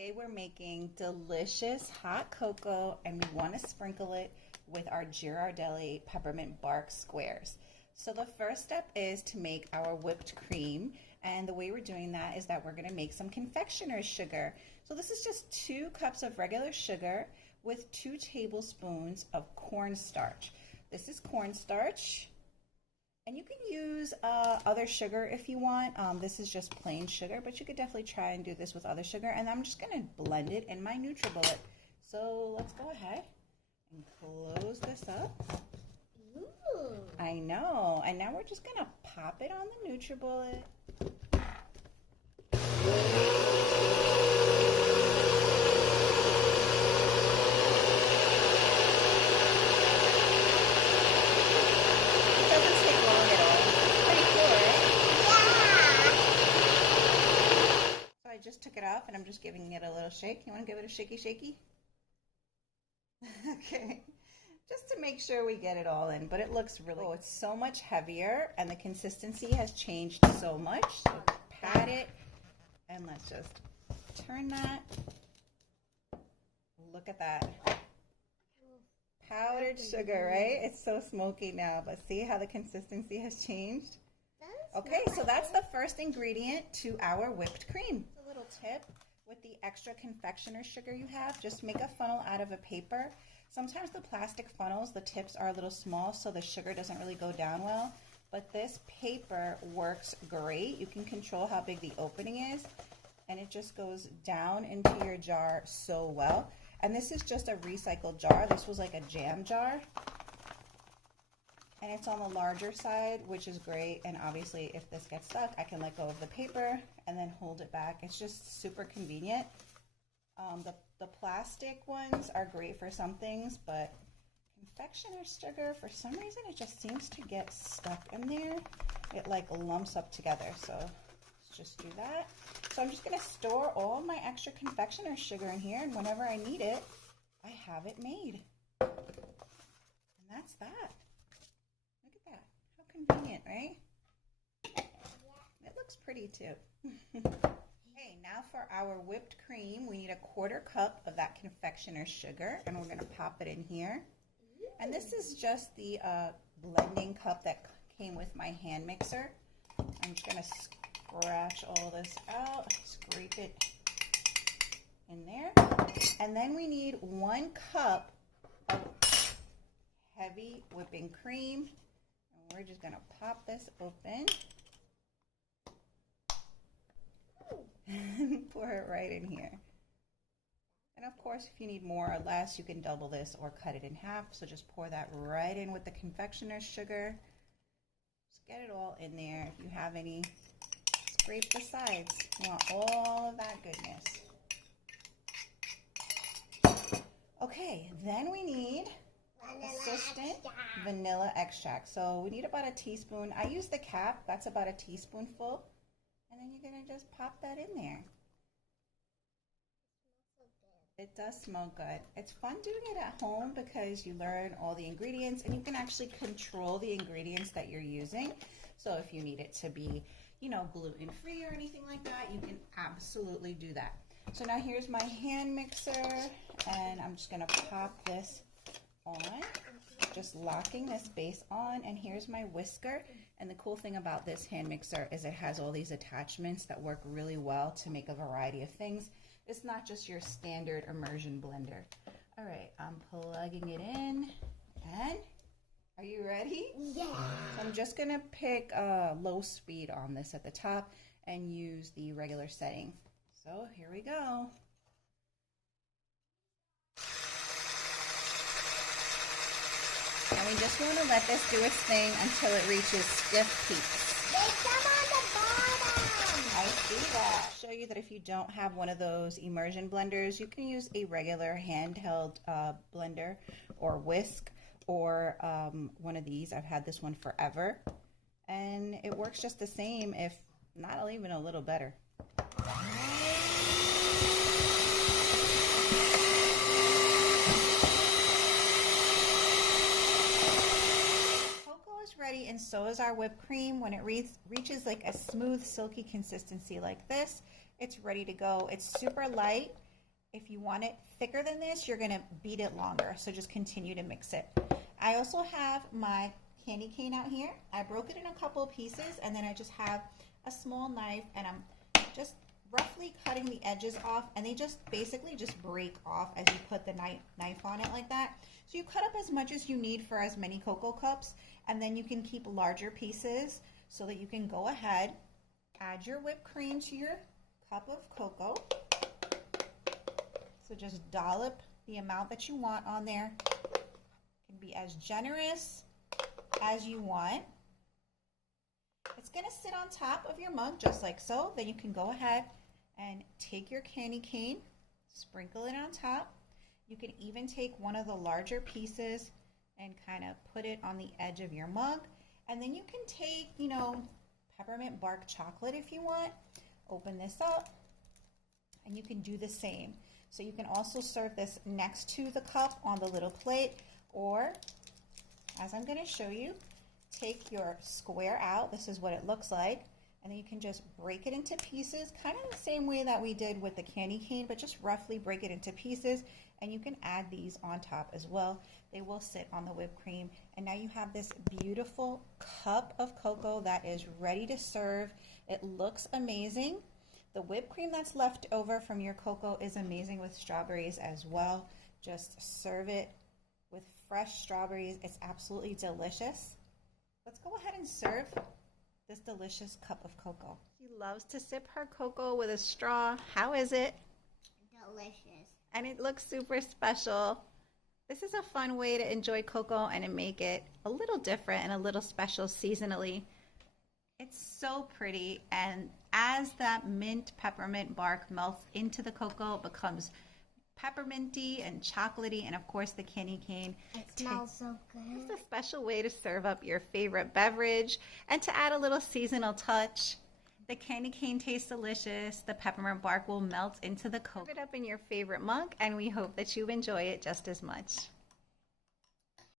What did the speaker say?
Today we're making delicious hot cocoa and we want to sprinkle it with our Ghirardelli peppermint bark squares. So the first step is to make our whipped cream, and the way we're doing that is that we're going to make some confectioner's sugar. So this is just 2 cups of regular sugar with 2 tablespoons of cornstarch. This is cornstarch. And you can use other sugar if you want. This is just plain sugar, but you could definitely try and do this with other sugar. And I'm just going to blend it in my NutriBullet. So let's go ahead and close this up. Ooh. I know. And now we're just going to pop it on the NutriBullet. Just took it off and I'm just giving it a little shake. You want to give it a shaky? Okay, just to make sure we get it all in, but it looks really good. It's so much heavier and the consistency has changed so much. So pat it and let's just turn that. Look at that. Powdered sugar, right? It's so smoky now, but see how the consistency has changed? Okay, so that's the first ingredient to our whipped cream. A little tip with the extra confectioner sugar you have, just make a funnel out of a paper. Sometimes the plastic funnels, the tips are a little small, so the sugar doesn't really go down well, but this paper works great. You can control how big the opening is, and it just goes down into your jar so well. And this is just a recycled jar. This was like a jam jar. And it's on the larger side, which is great. And obviously, if this gets stuck, I can let go of the paper and then hold it back. It's just super convenient. The plastic ones are great for some things, but confectioner's sugar, for some reason, it just seems to get stuck in there. It like lumps up together. So let's just do that. So I'm just going to store all my extra confectioner's sugar in here, and whenever I need it, I have it made. And that's that. Convenient, right? Yeah. It looks pretty too. Okay, now for our whipped cream, we need a 1/4 cup of that confectioner's sugar, and we're going to pop it in here. And this is just the blending cup that came with my hand mixer. I'm just going to scratch all this out, scrape it in there. And then we need 1 cup of heavy whipping cream. We're just going to pop this open and pour it right in here. And of course, if you need more or less, you can double this or cut it in half. So just pour that right in with the confectioner's sugar. Just get it all in there. If you have any, scrape the sides. You want all of that goodness. Okay, then we need assistant vanilla extract. So we need about a teaspoon. I use the cap, that's about a teaspoonful. And then you're going to just pop that in there. It does smell good. It's fun doing it at home because you learn all the ingredients and you can actually control the ingredients that you're using. So if you need it to be, gluten-free or anything like that, you can absolutely do that. So now here's my hand mixer, and I'm just going to pop this on, just locking this base on, and here's my whisker. And the cool thing about this hand mixer is it has all these attachments that work really well to make a variety of things. It's not just your standard immersion blender. All right, I'm plugging it in, and are you ready? Yeah. So I'm just gonna pick low speed on this at the top and use the regular setting. So here we go. And we just want to let this do its thing until it reaches stiff peaks. There's some on the bottom. I see that. I'll show you that if you don't have one of those immersion blenders, you can use a regular handheld blender or whisk or one of these. I've had this one forever. And it works just the same, if not even a little better. Ready, and so is our whipped cream. When it reaches like a smooth, silky consistency like this, it's ready to go. It's super light, If you want it thicker than this, you're gonna beat it longer. So just continue to mix it. I also have my candy cane out here. I broke it in a couple of pieces, and then I just have a small knife, and I'm just roughly cutting the edges off, and they just basically just break off as you put the knife on it like that. So you cut up as much as you need for as many cocoa cups, and then you can keep larger pieces so that you can go ahead, add your whipped cream to your cup of cocoa. So just dollop the amount that you want on there. You can be as generous as you want. It's going to sit on top of your mug just like so. Then you can go ahead and take your candy cane, sprinkle it on top. You can even take one of the larger pieces and kind of put it on the edge of your mug. And then you can take, peppermint bark chocolate if you want. Open this up and you can do the same. So you can also serve this next to the cup on the little plate, or as I'm going to show you, take your square out. This is what it looks like. And then you can just break it into pieces, kind of the same way that we did with the candy cane, but just roughly break it into pieces. And you can add these on top as well. They will sit on the whipped cream. And now you have this beautiful cup of cocoa that is ready to serve. It looks amazing. The whipped cream that's left over from your cocoa is amazing with strawberries as well. Just serve it with fresh strawberries. It's absolutely delicious. Let's go ahead and serve this delicious cup of cocoa. She loves to sip her cocoa with a straw. How is it? Delicious. And it looks super special. This is a fun way to enjoy cocoa and to make it a little different and a little special seasonally. It's so pretty, and as that mint peppermint bark melts into the cocoa, it becomes pepperminty and chocolatey, and of course the candy cane. It smells so good. It's a special way to serve up your favorite beverage and to add a little seasonal touch. The candy cane tastes delicious. The peppermint bark will melt into the cocoa. Serve it up in your favorite mug, and we hope that you enjoy it just as much.